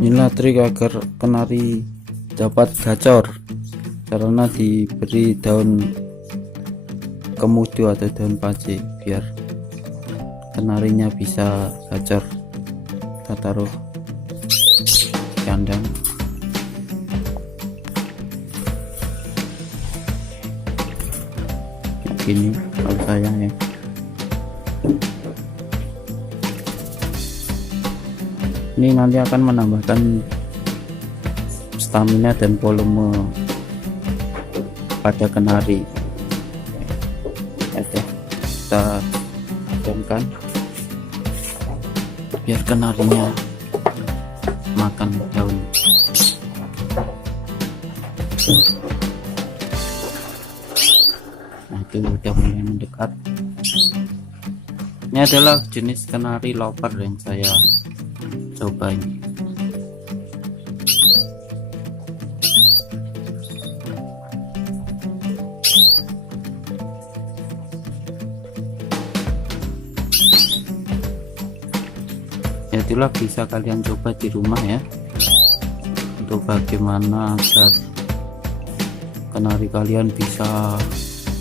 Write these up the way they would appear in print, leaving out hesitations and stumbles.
Inilah trik agar kenari dapat gacor, karena diberi daun kemudu atau daun pace biar kenarinya bisa gacor. Kita taruh kandang. Gini kalau saya ya. Ini nanti akan menambahkan stamina dan volume pada kenari. Oke, kita diamkan biar kenarinya makan daun. Nah, itu udah mulai mendekat. Ini adalah jenis kenari loper yang saya coba ini. Ya, itulah bisa kalian coba di rumah ya, untuk bagaimana agar kenari kalian bisa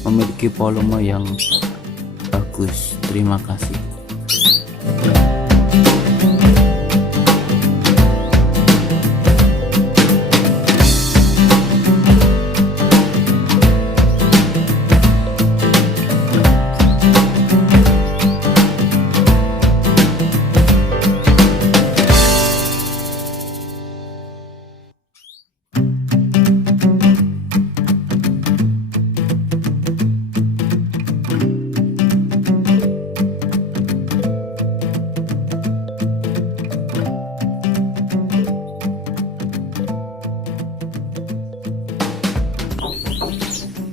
memiliki volume yang bagus. Terima kasih.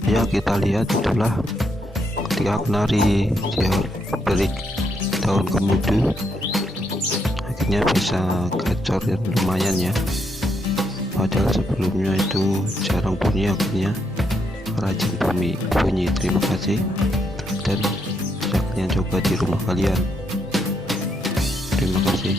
Ya, kita lihat itulah ketika kenari dia beri daun kemudu, akhirnya bisa gacor yang lumayan ya, padahal sebelumnya itu jarang bunyi, akhirnya rajin bunyi. Terima kasih, dan bisa kalian coba di rumah kalian. Terima kasih.